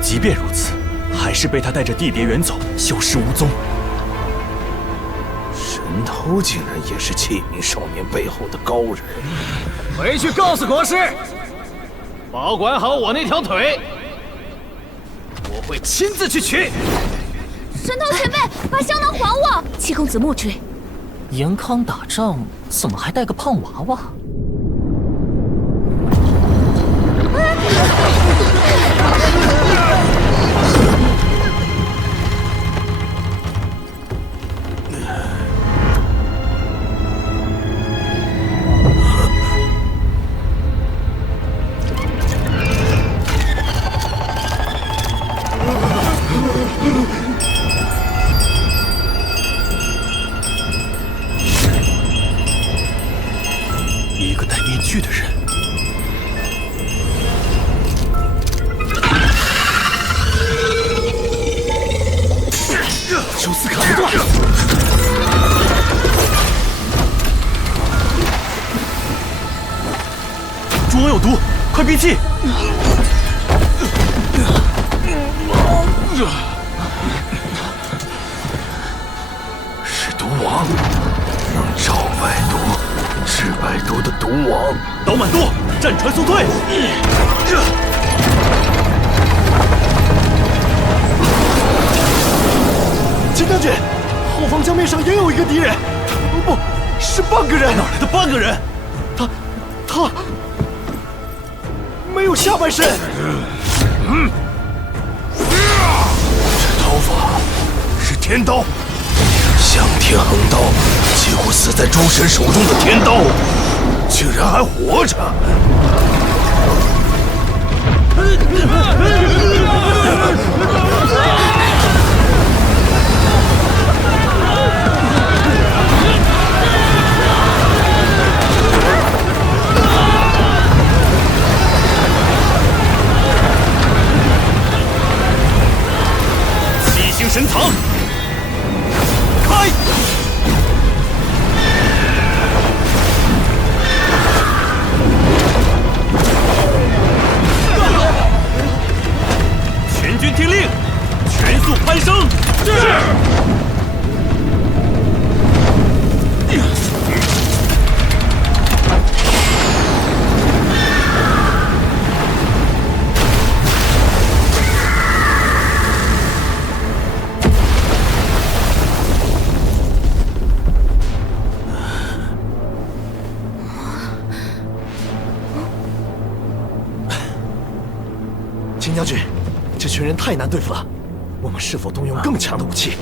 即便如此，还是被他带着地碟远走，消失无踪。神偷竟然也是启明少年背后的高人。回去告诉国师，保管好我那条腿，我会亲自去取。神偷前辈，把香囊还我！七公子莫追。严康打仗怎么还带个胖娃娃？一个戴面具的人。手撕砍不断。猪王有毒，快闭气！是毒王，能招百毒。治百毒的毒王，岛满多，战船速退！金将军，后方江面上也有一个敌人，不是半个人。哪来的半个人？他没有下半身。这刀法是天刀，向天横刀。几乎死在诸神手中的天刀，竟然还活着！七星神藏，开！全军听令，全速攀升！是。金将军，这群人太难对付了，我们是否动用更强的武器？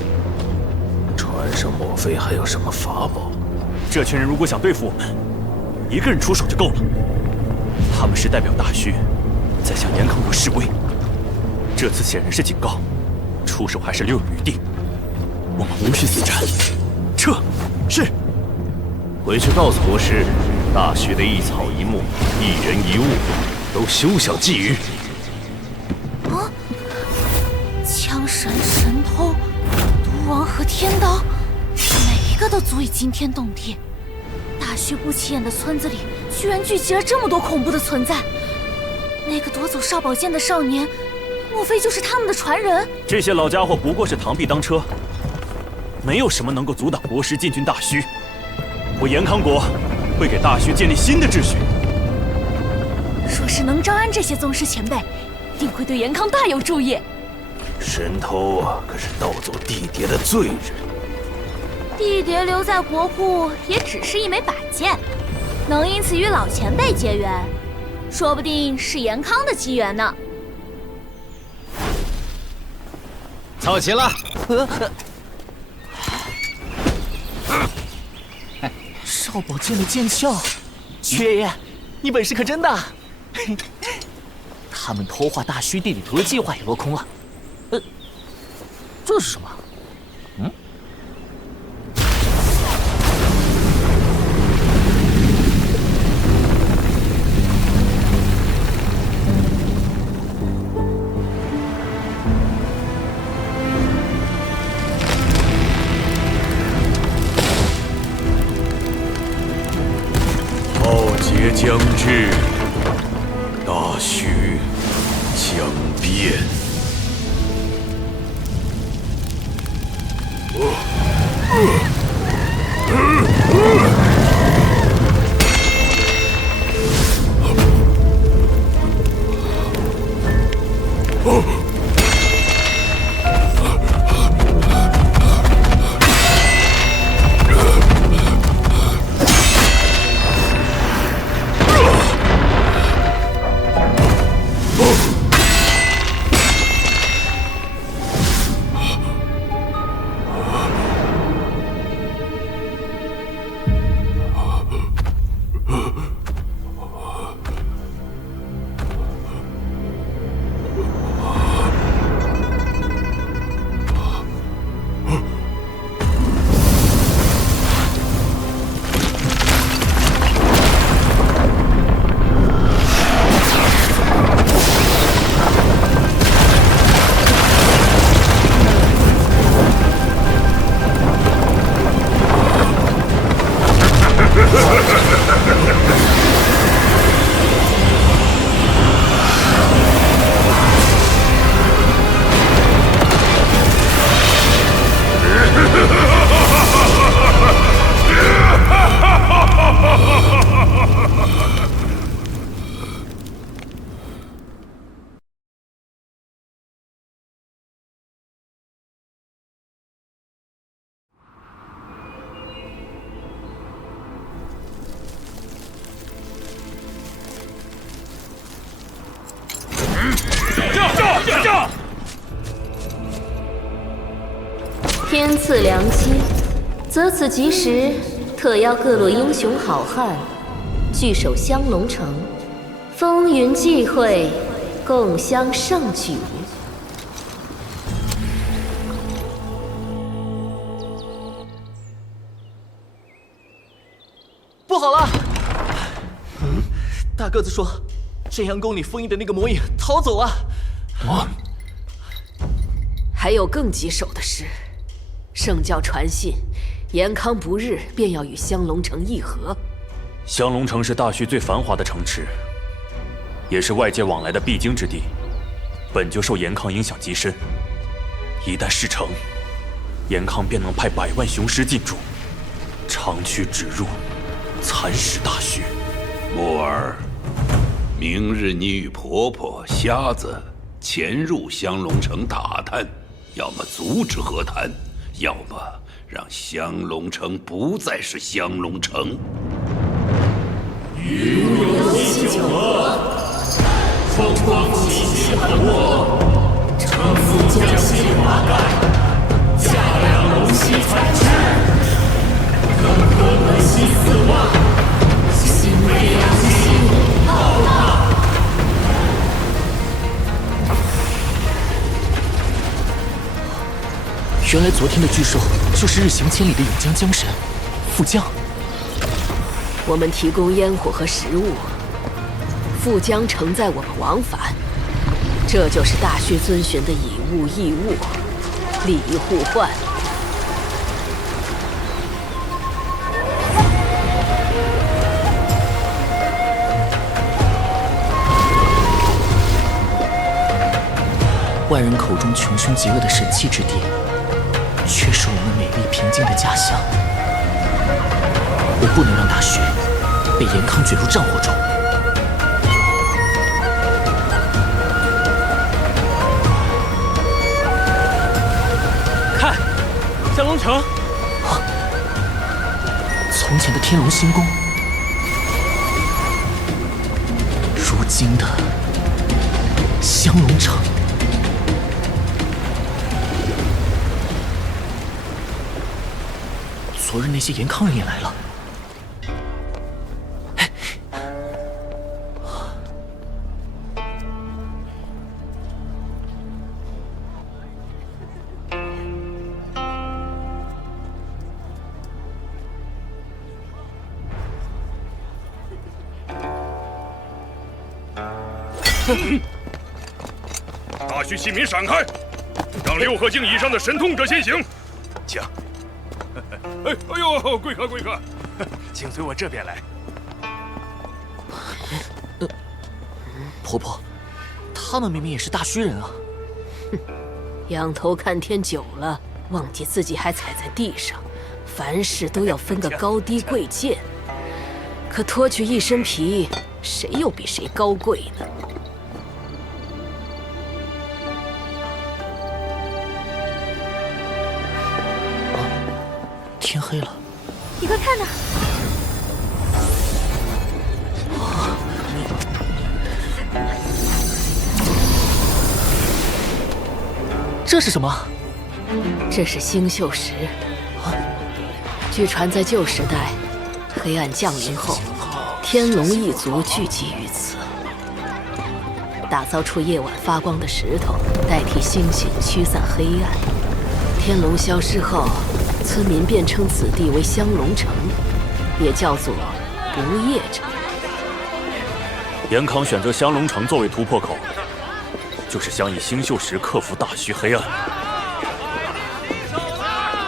船上莫非还有什么法宝？这群人如果想对付我们，一个人出手就够了。他们是代表大虚，在向严康国示威。这次显然是警告，出手还是留有余地。我们无需死战，撤！是。回去告诉国师，大虚的一草一木、一人一物，都休想觊觎。啊！枪神、神偷、毒王和天刀，每一个都足以惊天动地。大虚不起眼的村子里，居然聚集了这么多恐怖的存在。那个夺走少宝剑的少年，莫非就是他们的传人？这些老家伙不过是螳臂当车，没有什么能够阻挡国师进军大虚。我严康国会给大虚建立新的秩序。若是能招安这些宗师前辈，定会对严康大有助益。神偷啊，可是盗走地碟的罪人。地碟留在国库，也只是一枚宝剑，能因此与老前辈结缘，说不定是严康的机缘呢。凑齐了。少宝剑的剑鞘，曲爷爷，你本事可真大！他们偷画大虚地理图的计划也落空了。这是什么？浩劫将至，大虚将变。驾！天赐良机，择此吉时，特邀各路英雄好汉聚首香龙城，风云际会，共襄盛举。不好了！大个子说，真阳宫里封印的那个魔影逃走了。还有更棘手的是，圣教传信，延康不日便要与香龙城议和。香龙城是大徐最繁华的城池，也是外界往来的必经之地，本就受延康影响极深。一旦事成，延康便能派100万雄师进驻，长驱直入，蚕食大徐。木儿，明日你与婆婆、瞎子潜入香龙城打探，要么阻止和谈，要么让香龙城不再是香龙城。与吾有期九合，冲光其心狠握，城府将心华盖，架梁龙息残翅，更合门心4万，心为良心浩大。原来昨天的巨兽就是日行千里的永江江神傅江。我们提供烟火和食物，傅江承载我们往返，这就是大薛遵循的以物易物，利益互换。外人口中穷凶极恶的神器之地，却是我们美丽平静的家乡。我不能让大徐被延康卷入战火中。看，香龙城，从前的天龙星宫，如今的香龙城。昨日那些延康人也来了。大须器民闪开，让6合境以上的神通者先行。请。哎呦，贵客贵客，请随我这边来。婆婆，他们明明也是大虚人啊！哼，仰头看天久了，忘记自己还踩在地上，凡事都要分个高低贵贱。可脱去一身皮，谁又比谁高贵呢？天黑了，你快看呐！这是什么？这是星宿石。据传，在旧时代，黑暗降临后，天龙一族聚集于此，打造出夜晚发光的石头，代替星星驱散黑暗。天龙消失后，村民便称此地为香龙城，也叫做不夜城。严康选择香龙城作为突破口，就是想以星宿石克服大虚黑暗。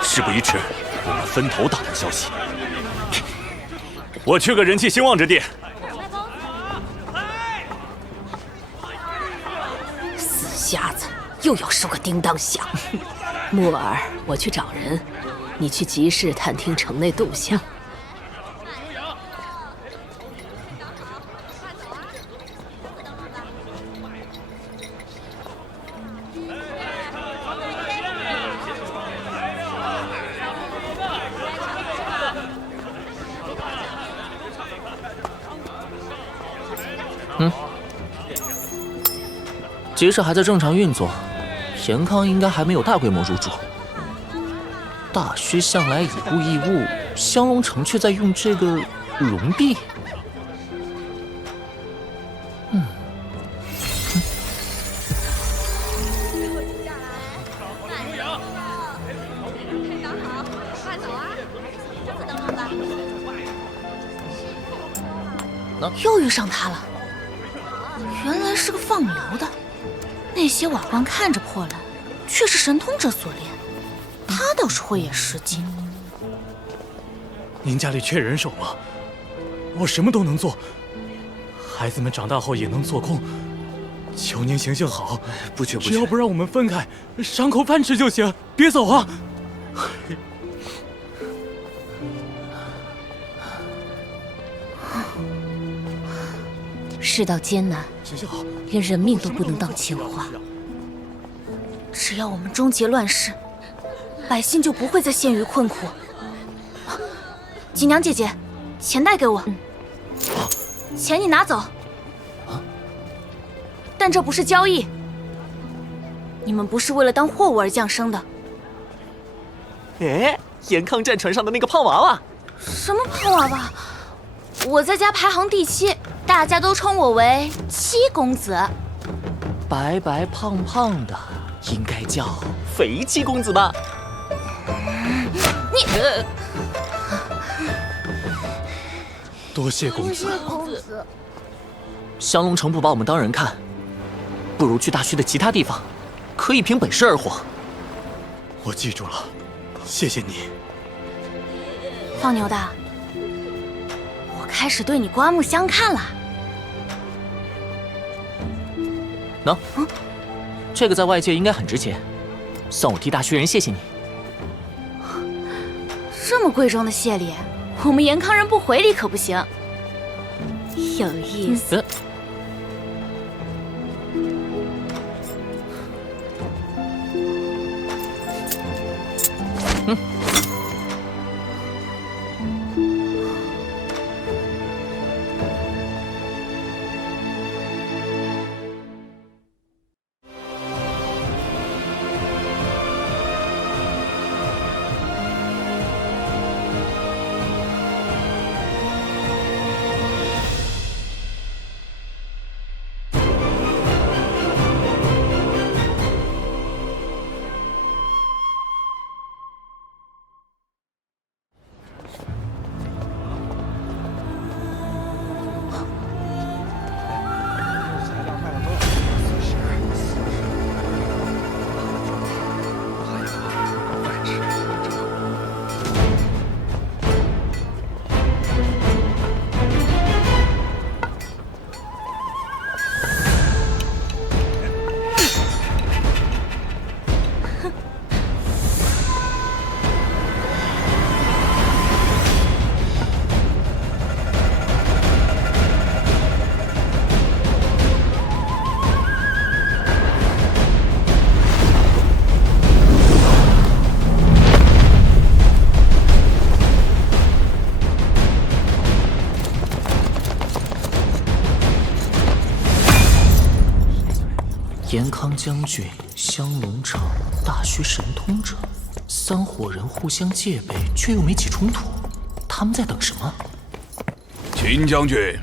事不宜迟，我们分头打探消息。我去个人气兴旺之地。死瞎子，又要说个叮当响。木耳，我去找人，你去集市探听城内动向。集市还在正常运作，严康应该还没有大规模入驻。大虚向来以物易物，香龙城却在用这个龙币。又遇上他了，原来是个放牛的。那些瓦罐看着破烂，却是神通者所炼，他倒是慧眼识金。您家里缺人手吗？我什么都能做，孩子们长大后也能做工。求您行行好，不缺不缺，只要不让我们分开，赏口饭吃就行，别走啊！世道艰难，连人命都不能当钱花。只要我们终结乱世，百姓就不会再陷于困苦。锦娘姐姐，钱带给我。钱你拿走。但这不是交易。你们不是为了当货物而降生的。哎，严康战船上的那个胖娃娃。什么胖娃娃？我在家排行第7，大家都称我为七公子。白白胖胖的，应该叫肥七公子吧？你，多谢公子。香龙城不把我们当人看，不如去大虚的其他地方，可以凭本事而活。我记住了，谢谢你。放牛的，我开始对你刮目相看了。喏，这个在外界应该很值钱，算我替大虚人谢谢你。这么贵重的谢礼，我们严康人不回礼可不行。有意思。康将军、香龙城大虚神通者，3伙人互相戒备，却又没起冲突，他们在等什么？秦将军，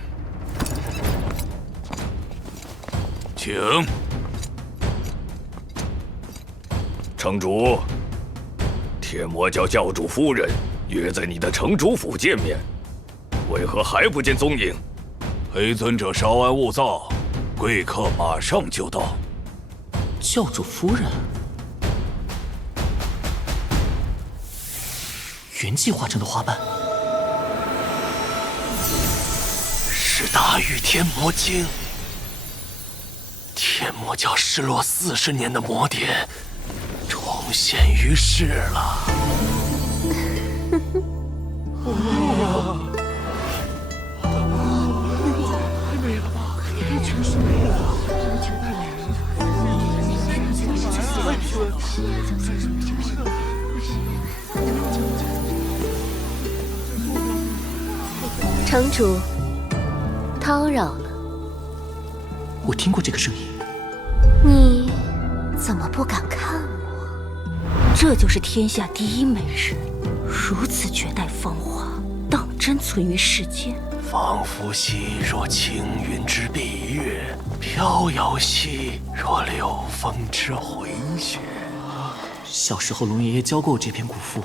请。城主，天魔教教主夫人约在你的城主府见面，为何还不见踪影？黑尊者稍安勿躁，贵客马上就到。教主夫人，原计划中的花瓣是大玉天魔经，天魔教失落40年的魔典重现于世了。太美了吧！全是美啊！城主，叨扰了。我听过这个声音。你怎么不敢看我？这就是天下第一美人，如此绝代芳华，当真存于世间？仿佛兮若青云之蔽月，飘摇兮若流风之回雪。小时候，龙爷爷教过我这篇古赋，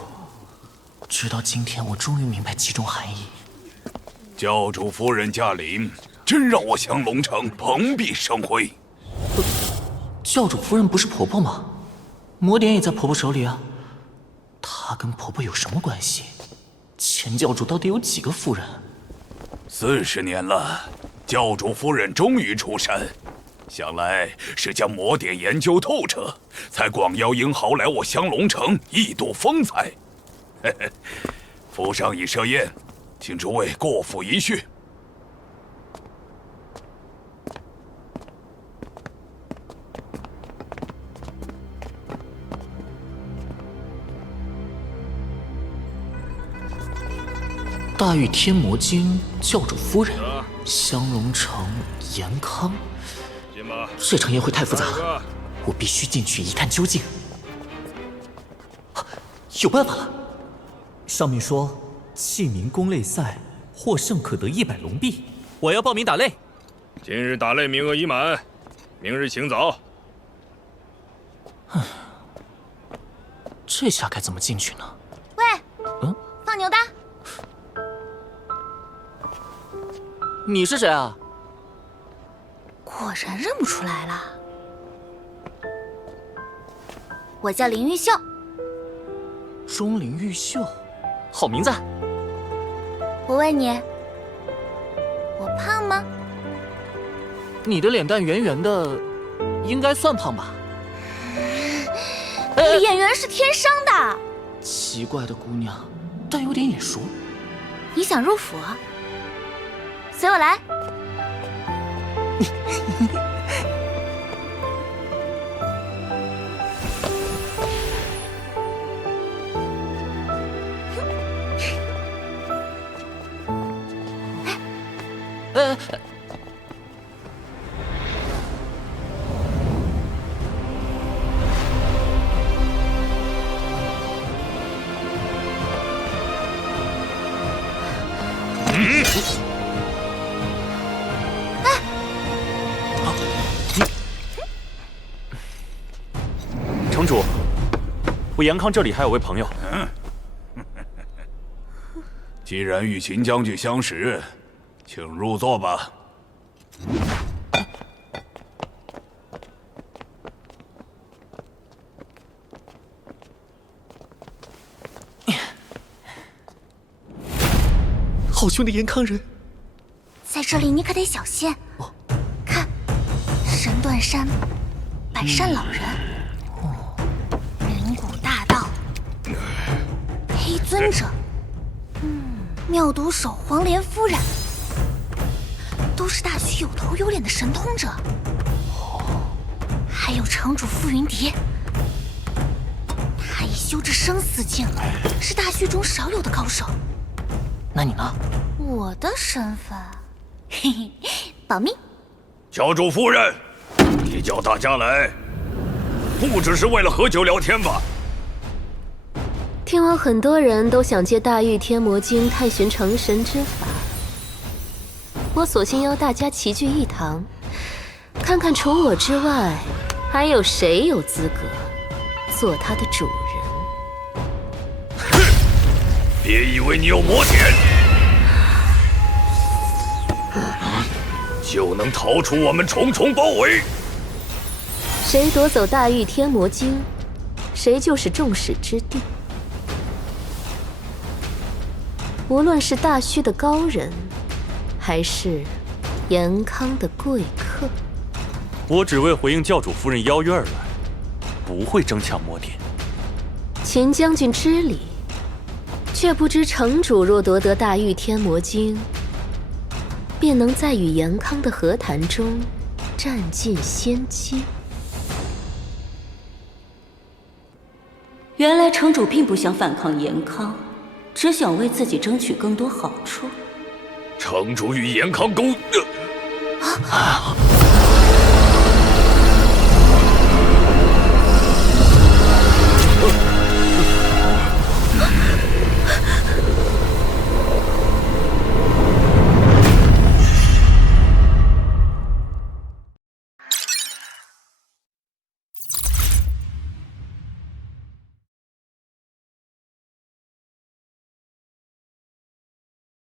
直到今天，我终于明白其中含义。教主夫人驾临，真让我降龙城蓬荜生辉。教主夫人不是婆婆吗？魔典也在婆婆手里啊。她跟婆婆有什么关系？前教主到底有几个夫人？40年了，教主夫人终于出山，想来是将魔典研究透彻，才广邀英豪来我香龙城一睹风采。府上已设宴，请诸位过府一叙。大玉天魔经教主夫人，香龙城严康。这场宴会太复杂了，我必须进去一探究竟。有办法了！上面说器皿攻擂赛获胜可得100龙币，我要报名打擂。今日打擂名额已满，明日请早。这下该怎么进去呢？喂，放牛的。你是谁啊？果然认不出来了。我叫林玉秀。钟灵玉秀，好名字。我问你，我胖吗？你的脸蛋圆圆的，应该算胖吧？脸圆是天生的。奇怪的姑娘，但有点眼熟。你想入府？随我来。城主，我严康这里还有位朋友。既然与秦将军相识，请入座吧。好凶的严康人，在这里你可得小心。看，神断山、百善老人、灵谷大道、黑尊者、妙毒手黄莲夫人，都是大虚有头有脸的神通者。还有城主傅云蝶，他已修至生死境，是大虚中少有的高手。那你呢？我的身份，嘿嘿，保密。教主夫人，你叫大家来，不只是为了喝酒聊天吧？听闻很多人都想借大玉天魔经探寻成神之法，我索性邀大家齐聚一堂，看看除我之外，还有谁有资格做他的主人。哼！别以为你有魔典，就能逃出我们重重包围。谁夺走大玉天魔经，谁就是众矢之的。无论是大虚的高人，还是严康的贵客，我只为回应教主夫人邀约而来，不会争抢魔典。秦将军知礼，却不知城主若夺得大玉天魔经，便能在与严康的和谈中占尽先机。原来城主并不想反抗严康，只想为自己争取更多好处。城主与严康勾。